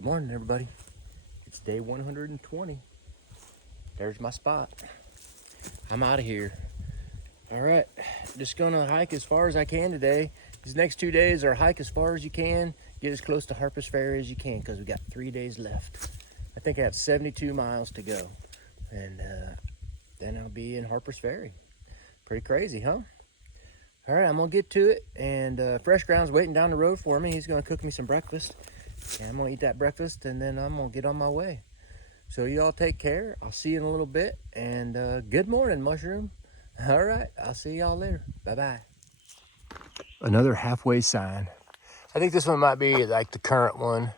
Good morning, everybody. It's day 120. There's my spot. I'm out of here. All right, just gonna hike as far as I can today. These next 2 days are hike as far as you can, get as close to Harper's Ferry as you can, because we got 3 days left. I think I have 72 miles to go, and then I'll be in Harper's Ferry. Pretty crazy, huh? All right, I'm gonna get to it, and Fresh Ground's waiting down the road for me. He's gonna cook me some breakfast, and I'm gonna eat that breakfast, and then I'm gonna get on my way. So you all take care. I'll see you in a little bit, and good morning, Mushroom. All right, I'll see y'all later. Bye-bye. Another halfway sign. I think this one might be like the current one,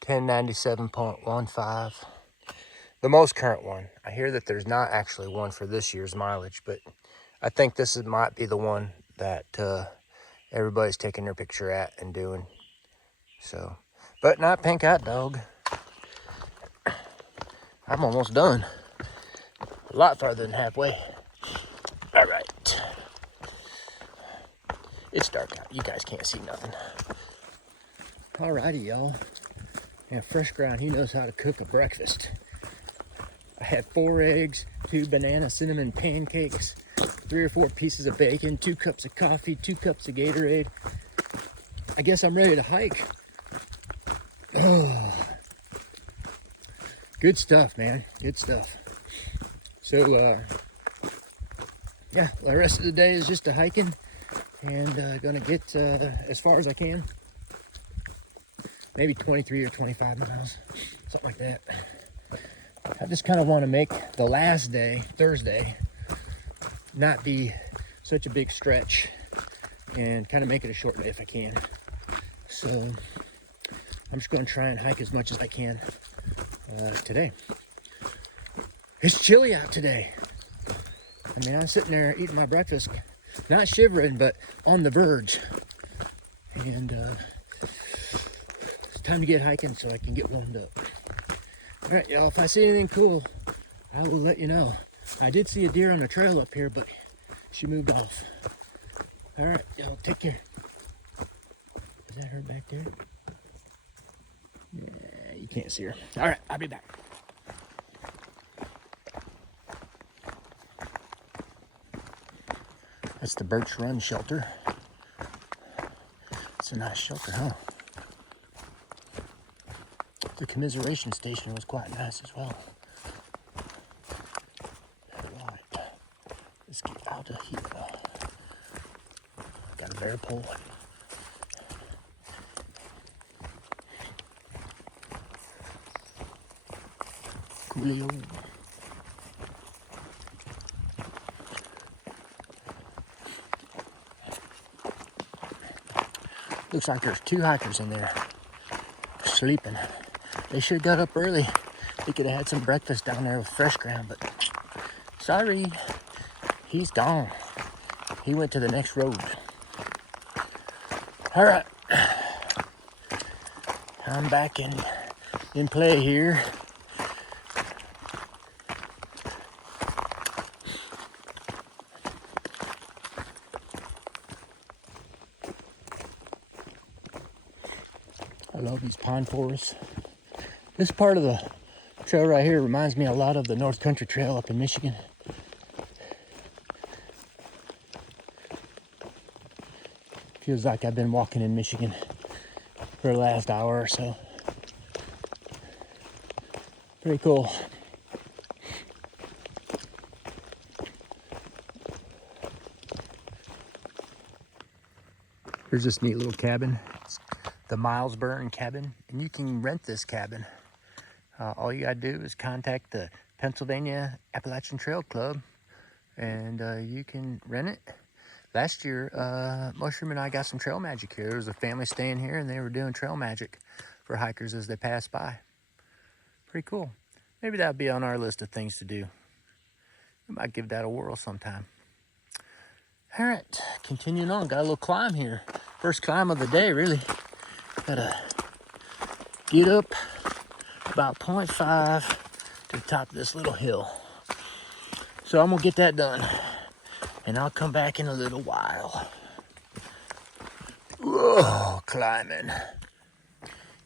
1097.15. The most current one. I hear that there's not actually one for this year's mileage, but I think this might be the one that everybody's taking their picture at and doing. So, but not Pink Hot Dog. I'm almost done. A lot farther than halfway. All right. It's dark out. You guys can't see nothing. Alrighty, y'all. And Fresh Ground, he knows how to cook a breakfast. I had 4 eggs, 2 banana cinnamon pancakes, 3 or 4 pieces of bacon, 2 cups of coffee, 2 cups of Gatorade. I guess I'm ready to hike. Oh. Good stuff, man. Good stuff. So, yeah, the rest of the day is just a hiking, and gonna get as far as I can. Maybe 23 or 25 miles, something like that. I just kind of want to make the last day, Thursday, not be such a big stretch, and kind of make it a short day if I can. So I'm just going to try and hike as much as I can today. It's chilly out today. I mean, I'm sitting there eating my breakfast, not shivering, but on the verge. And it's time to get hiking so I can get warmed up. All right, y'all, if I see anything cool, I will let you know. I did see a deer on the trail up here, but she moved off. All right, y'all, take care. Is that her back there? Yeah, you can't see her. All right, I'll be back. That's the Birch Run shelter. It's a nice shelter, huh? The commiseration station was quite nice as well. Right, let's get out of here. Got a bear pole. Coolio. Looks like there's 2 hikers in there sleeping. They should have got up early. They could have had some breakfast down there with Fresh Ground, but sorry, he's gone. He went to the next road. All right, I'm back in play here. I love these pine forests. This part of the trail right here reminds me a lot of the North Country Trail up in Michigan. Feels like I've been walking in Michigan for the last hour or so. Pretty cool. Here's this neat little cabin. It's the Miles Burn cabin, and you can rent this cabin. All you gotta do is contact the Pennsylvania Appalachian Trail Club, and you can rent it. Last year, Mushroom and I got some trail magic here. There was a family staying here, and they were doing trail magic for hikers as they passed by. Pretty cool. Maybe that'll be on our list of things to do. We might give that a whirl sometime. All right, continuing on. Got a little climb here. First climb of the day, really. Gotta get up about 0.5 to the top of this little hill. So I'm gonna get that done, and I'll come back in a little while. Whoa, climbing.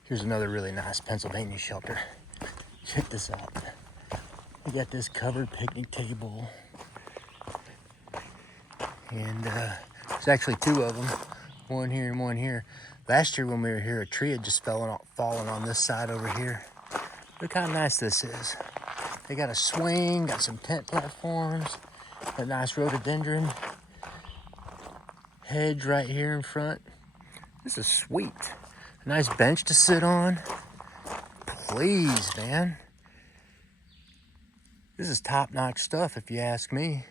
Here's another really nice Pennsylvania shelter. Check this out. We got this covered picnic table. And there's actually two of them. One here and one here. Last year when we were here, a tree had just fallen on this side over here. Look how nice this is. They got a swing, got some tent platforms, a nice rhododendron hedge right here in front. This is sweet. A nice bench to sit on. Please, man. This is top-notch stuff if you ask me.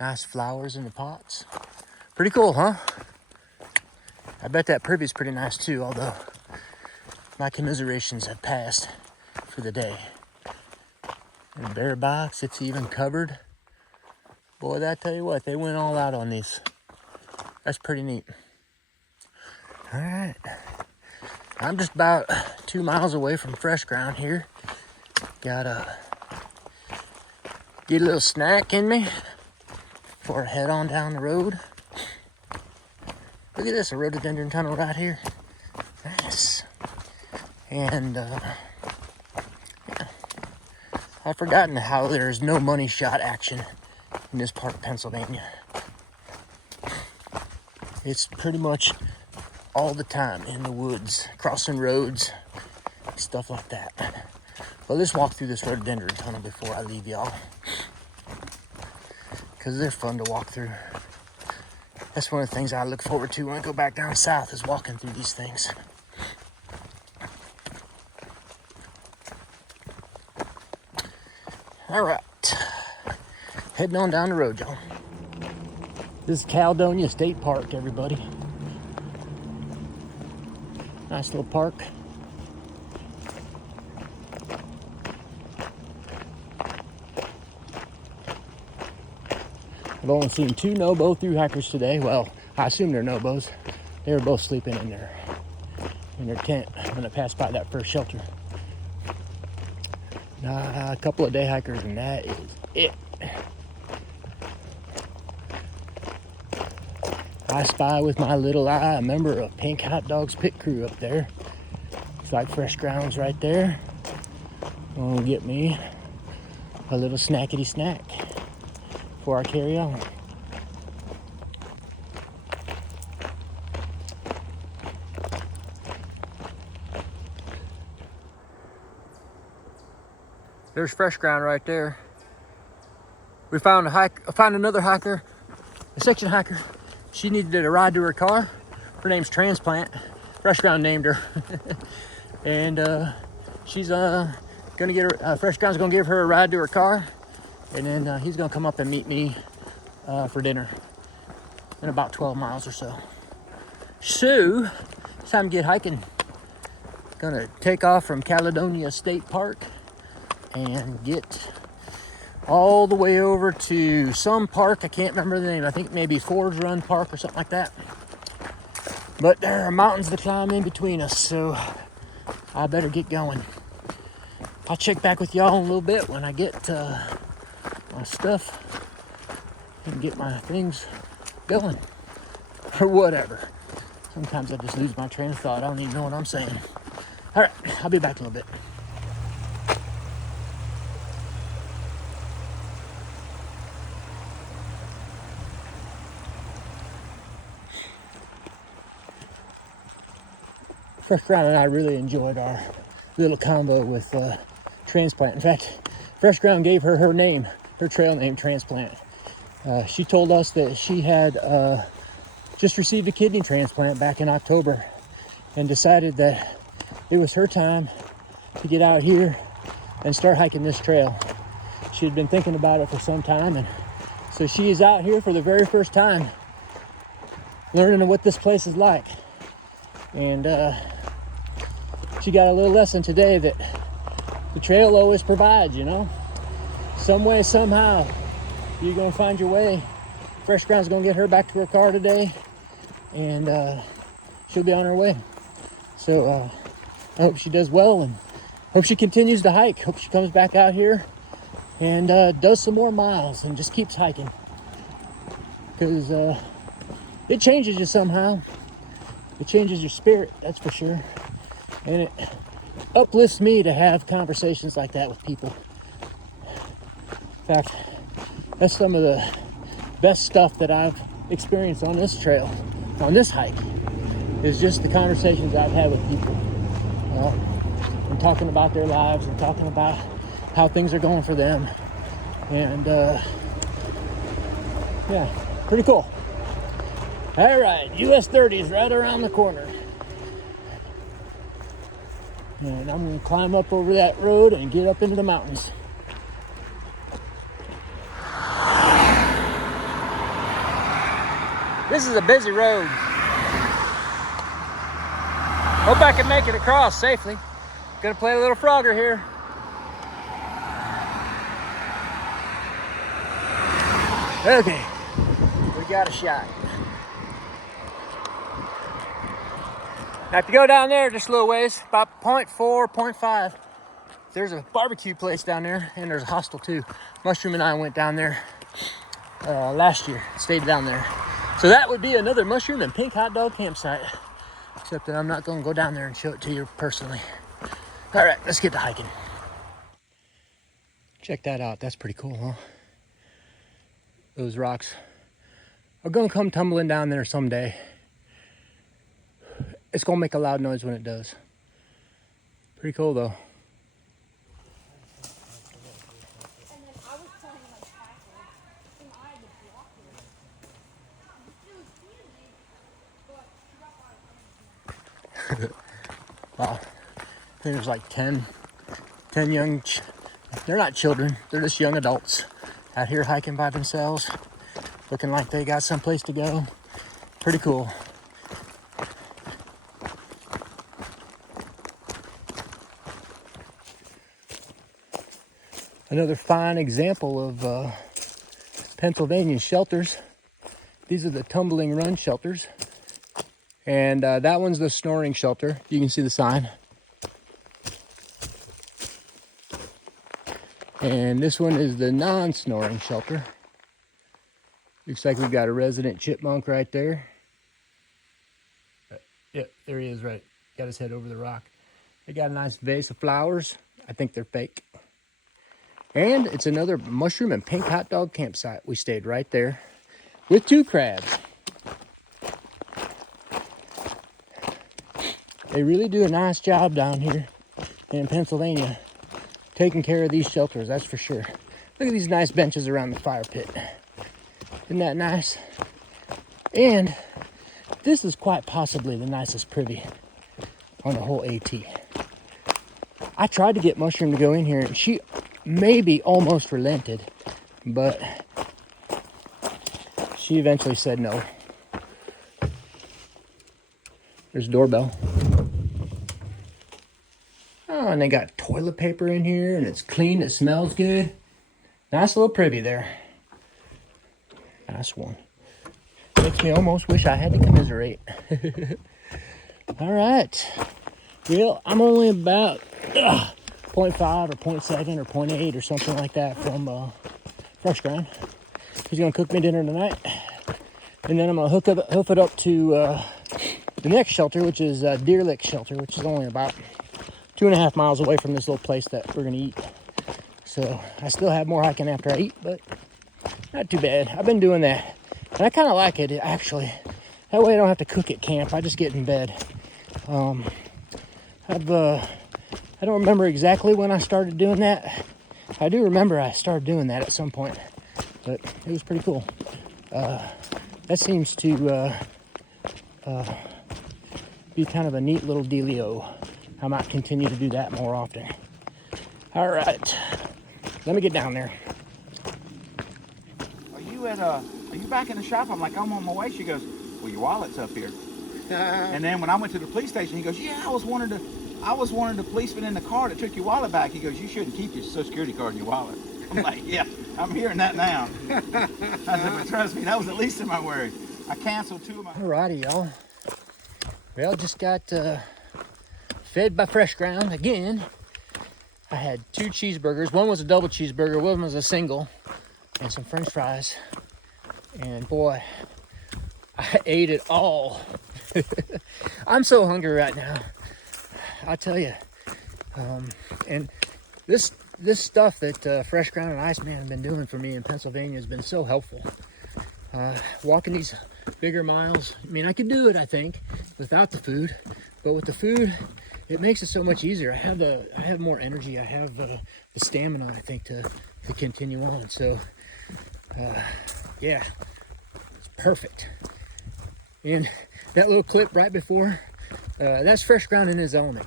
Nice flowers in the pots. Pretty cool, huh? I bet that privy pretty nice too, although my commiserations have passed for the day. And bear box, it's even covered. Boy, I tell you what, they went all out on these. That's pretty neat. All right. I'm just about 2 miles away from fresh ground here. Gotta get a little snack in me before I head on down the road. Look at this, a rhododendron tunnel right here. Nice. And yeah. I've forgotten how there's no money shot action in this part of Pennsylvania. It's pretty much all the time in the woods, crossing roads, stuff like that. Well, let's walk through this rhododendron tunnel before I leave y'all, because they're fun to walk through. That's one of the things I look forward to when I go back down south, is walking through these things. All right, heading on down the road, y'all. This is Caledonia State Park, everybody. Nice little park. I've only seen 2 no-bow through hikers today. Well, I assume they're no-bows. They were both sleeping in their tent when I passed by that first shelter. A couple of day hikers, and that is it. I spy with my little eye a member of Pink Hot Dog's pit crew up there. It's like fresh grounds right there. Gonna get me a little snackety snack before I carry on. There's fresh ground right there. We found another hiker, a section hiker. She needed a ride to her car. Her name's Transplant. Fresh ground named her. And she's gonna get her, fresh ground's gonna give her a ride to her car. And then he's gonna come up and meet me for dinner in about 12 miles or so. So, it's time to get hiking. Gonna take off from Caledonia State Park and get all the way over to some park. I can't remember the name. I think maybe Forge Run Park or something like that. But there are mountains to climb in between us, so I better get going. I'll check back with y'all in a little bit when I get my stuff and get my things going, or whatever. Sometimes I just lose my train of thought. I don't even know what I'm saying. All right, I'll be back in a little bit. Fresh Ground and I really enjoyed our little combo with Transplant. In fact, Fresh Ground gave her her name, her trail name, Transplant. She told us that she had just received a kidney transplant back in October and decided that it was her time to get out here and start hiking this trail. She had been thinking about it for some time, and so she is out here for the very first time learning what this place is like. And she got a little lesson today that the trail always provides, you know. Some way, somehow, you're gonna find your way. Fresh Ground's gonna get her back to her car today, and she'll be on her way. So I hope she does well, and hope she continues to hike. Hope she comes back out here and does some more miles and just keeps hiking, because it changes you somehow. It changes your spirit, that's for sure. And it uplifts me to have conversations like that with people. In fact, that's some of the best stuff that I've experienced on this trail, on this hike, is just the conversations I've had with people. And talking about their lives and talking about how things are going for them. And yeah, pretty cool. All right, US 30 is right around the corner. And I'm gonna climb up over that road and get up into the mountains. This is a busy road. Hope I can make it across safely. Gonna play a little Frogger here. Okay, we got a shot. Now if you go down there just a little ways, about 0.4, 0.5, there's a barbecue place down there, and there's a hostel too. Mushroom and I went down there last year, stayed down there. So that would be another Mushroom and Pink Hot Dog campsite, except that I'm not gonna go down there and show it to you personally. All right, let's get to hiking. Check that out, that's pretty cool, huh? Those rocks are gonna come tumbling down there someday. It's gonna make a loud noise when it does. Pretty cool though. Wow, I think there's like 10 young, they're not children, they're just young adults out here hiking by themselves, looking like they got someplace to go. Pretty cool. Another fine example of Pennsylvania shelters. These are the Tumbling Run shelters. And that one's the snoring shelter. You can see the sign. And this one is the non-snoring shelter. Looks like we've got a resident chipmunk right there. Yep, there he is, right. Got his head over the rock. They got a nice vase of flowers. I think they're fake. And it's another Mushroom and Pink Hot Dog campsite. We stayed right there with 2 crabs. They really do a nice job down here in Pennsylvania taking care of these shelters, that's for sure. Look at these nice benches around the fire pit. Isn't that nice? And this is quite possibly the nicest privy on the whole AT. I tried to get Mushroom to go in here, and she maybe almost relented, but she eventually said no. There's a doorbell. Oh, and they got toilet paper in here, and it's clean, it smells good. Nice little privy there. Nice one. Makes me almost wish I had to commiserate. All right. Well, I'm only about 0.5 or 0.7 or 0.8 or something like that from Fresh Ground. He's gonna cook me dinner tonight, and then I'm gonna hoof it up to the next shelter, which is Deer Lick Shelter, which is only about 2.5 miles away from this little place that we're gonna eat. So I still have more hiking after I eat, but not too bad. I've been doing that, and I kind of like it actually. That way I don't have to cook at camp. I just get in bed. I don't remember exactly when I started doing that. I do remember I started doing that at some point, but it was pretty cool. That seems to be kind of a neat little dealio. I might continue to do that more often. All right, let me get down there. Are you back in the shop? I'm like, I'm on my way. She goes, well, your wallet's up here. And then when I went to the police station, he goes, yeah, I was wondering the policeman in the car that took your wallet back. He goes, you shouldn't keep your Social Security card in your wallet. I'm like, yeah, I'm hearing that now. I said, but trust me, that was the least of my worries. I canceled 2 of my... Alrighty, y'all. Well, just got fed by Fresh Ground again. I had 2 cheeseburgers. One was a double cheeseburger, one was a single, and some French fries. And boy, I ate it all. I'm so hungry right now. I'll tell you. And this stuff that Fresh Ground and Iceman have been doing for me in Pennsylvania has been so helpful. Walking these bigger miles, I mean, I could do it, I think, without the food, but with the food, it makes it so much easier. I have more energy. I have the stamina, I think, to continue on. So, yeah, it's perfect. And that little clip right before, that's Fresh Ground in his element.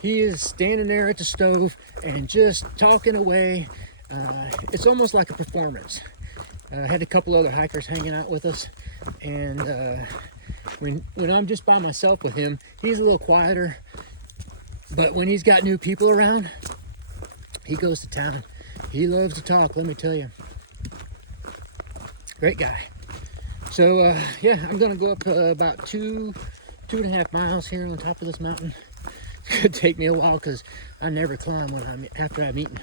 He is standing there at the stove and just talking away. It's almost like a performance. I had a couple other hikers hanging out with us, and when I'm just by myself with him, he's a little quieter. But when he's got new people around, he goes to town. He loves to talk, let me tell you. Great guy. So yeah, I'm gonna go up about 2.5 miles here on top of this mountain. It's gonna take me a while because I never climb after I'm eaten.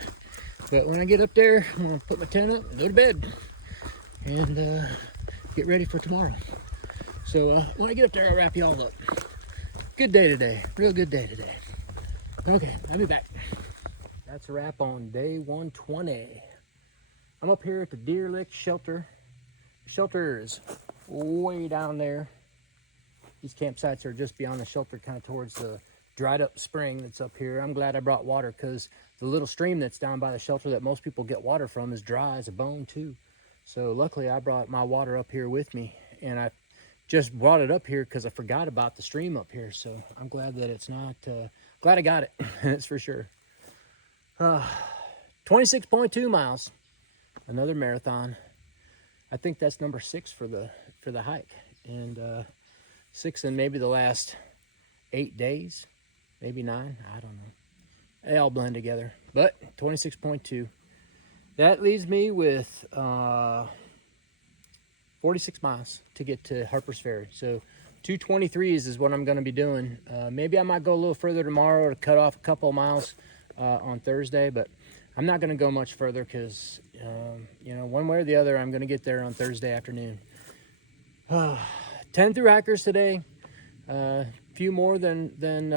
But when I get up there, I'm gonna put my tent up and go to bed and get ready for tomorrow. So when I get up there, I'll wrap you all up. Good day today, real good day today. Okay, I'll be back. That's a wrap on day 120. I'm up here at the Deer Lick shelter. The shelter is way down there. These campsites are just beyond the shelter, kind of towards the dried up spring that's up here. I'm glad I brought water because the little stream that's down by the shelter that most people get water from is dry as a bone too. So luckily I brought my water up here with me, and I just brought it up here because I forgot about the stream up here. So I'm glad that it's not, glad I got it, that's for sure. 26.2 miles, another marathon. I think that's number 6 for the hike, and 6 in maybe the last 8 days, maybe 9, I don't know. They all blend together, but 26.2. That leaves me with 46 miles to get to Harper's Ferry. So 223s is what I'm going to be doing. Maybe I might go a little further tomorrow to cut off a couple of miles on Thursday, but I'm not going to go much further because, you know, one way or the other, I'm going to get there on Thursday afternoon. 10 through hikers today, few more than in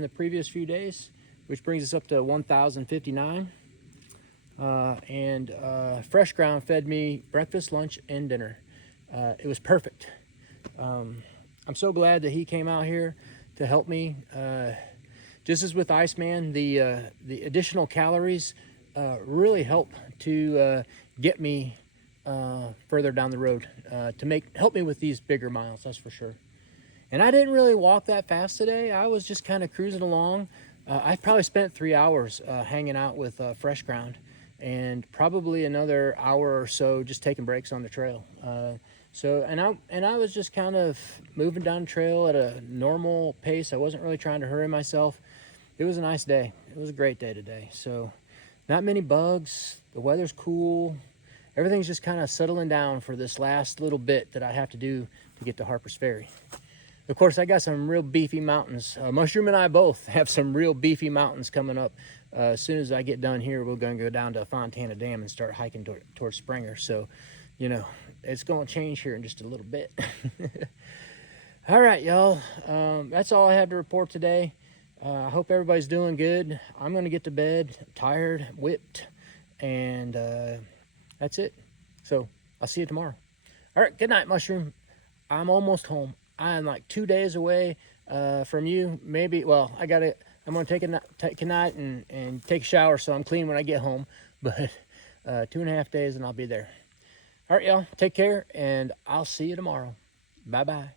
the previous few days, which brings us up to 1,059. And Fresh Ground fed me breakfast, lunch, and dinner. It was perfect. I'm so glad that he came out here to help me. Just as with Iceman, the additional calories really help to get me further down the road, to help me with these bigger miles, that's for sure. And I didn't really walk that fast today. I was just kind of cruising along. I probably spent 3 hours hanging out with Fresh Ground, and probably another hour or so just taking breaks on the trail. And I was just kind of moving down the trail at a normal pace. I wasn't really trying to hurry myself. It was a nice day. It was a great day today. So not many bugs. The weather's cool. Everything's just kind of settling down for this last little bit that I have to do to get to Harper's Ferry. Of course, I got some real beefy mountains. Mushroom and I both have some real beefy mountains coming up. As soon as I get done here, we're going to go down to Fontana Dam and start hiking towards Springer. So, you know, it's going to change here in just a little bit. All right, y'all. That's all I have to report today. I hope everybody's doing good. I'm going to get to bed. I'm tired, whipped, and that's it. So I'll see you tomorrow. All right, good night, Mushroom. I'm almost home. I'm like 2 days away from you. Maybe, well, I'm going to take a night and take a shower so I'm clean when I get home. But 2.5 days and I'll be there. All right, y'all. Take care, and I'll see you tomorrow. Bye-bye.